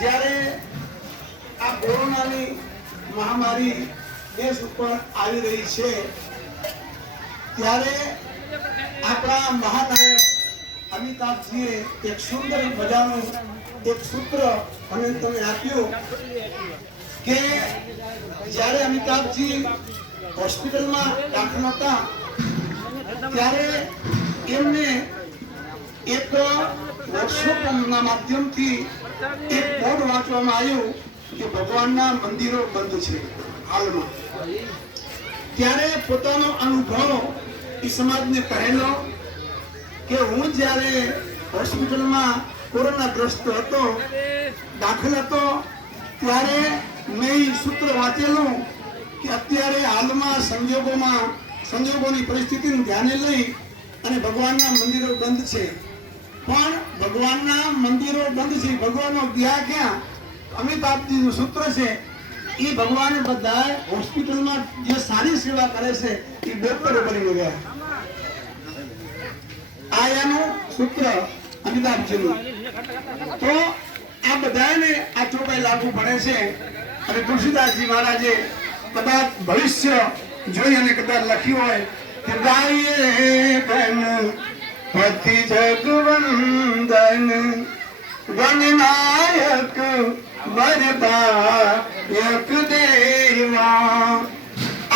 જ્યારે આ કોરોનાની મહામારી દેશ ઉપર આવી રહી છે ત્યારે આપણા મહાનાયક અમિતાભજીએ એક સુંદર મજાનું એક સૂત્ર અને તમે આપ્યું કે જ્યારે અમિતાભજી હોસ્પિટલમાં દાખલ હતા ત્યારે એમને એક વર્કશોપના માધ્યમથી એક બોર્ડ વાંચવામાં આવ્યું કે ભગવાનના મંદિરો બંધ છે હાલમાં. ત્યારે પોતાનો અનુભવ એ સમાજને કહેલો કે હું જ્યારે હોસ્પિટલમાં કોરોનાગ્રસ્ત હતો, દાખલ હતો, ત્યારે મેં સૂત્ર વાંચેલું કે અત્યારે હાલમાં સંજોગોની પરિસ્થિતિને ધ્યાને લઈ અને ભગવાનના મંદિરો બંધ છે. પણ ભગવાનના મંદિરો બંધ છે, ભગવાનો ગયા ક્યાં? અમિતાભજીનું સૂત્ર છે એ ભગવાન બધા હોસ્પિટલમાં જે સારી સેવા કરે છે એ ડોક્ટરો બની ગયા. આ એનું સૂત્ર અમિતાભજીનું. તો આ બધાને આ ચોપાઈ લાગુ પડે છે. અને તુલસીદાસજી મહારાજે કદાચ ભવિષ્ય જોઈ અને કદાચ લખ્યું હોય કે ગાઈએ બન પતિ જગવંદન ગણનાયક વરદાયક દેવા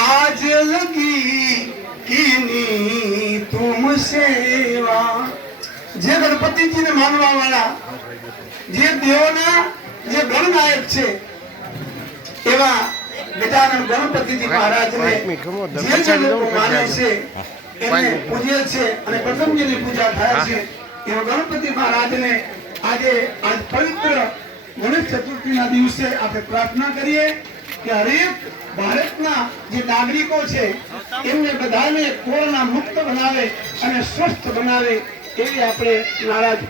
આજ લગી કીની તુમ સેવા. જે ગણપતિજીને માનવા વાળા, જે દેવોના જે ગણનાયક છે એવા ગજાનન ગણપતિજી મહારાજને જે લોકો માને છે એને પૂજે છે અને પ્રથમ જેની પૂજા થાય છે એવા ગણપતિ મહારાજને આજે આજ પવિત્ર ગણેશ ચતુર્થીના દિવસે આપણે પ્રાર્થના કરીએ કે હરેક ભારતના જે નાગરિકો છે એમને બધાને કોરોના મુક્ત બનાવે અને સ્વસ્થ બનાવે એવી આપણે નારાજ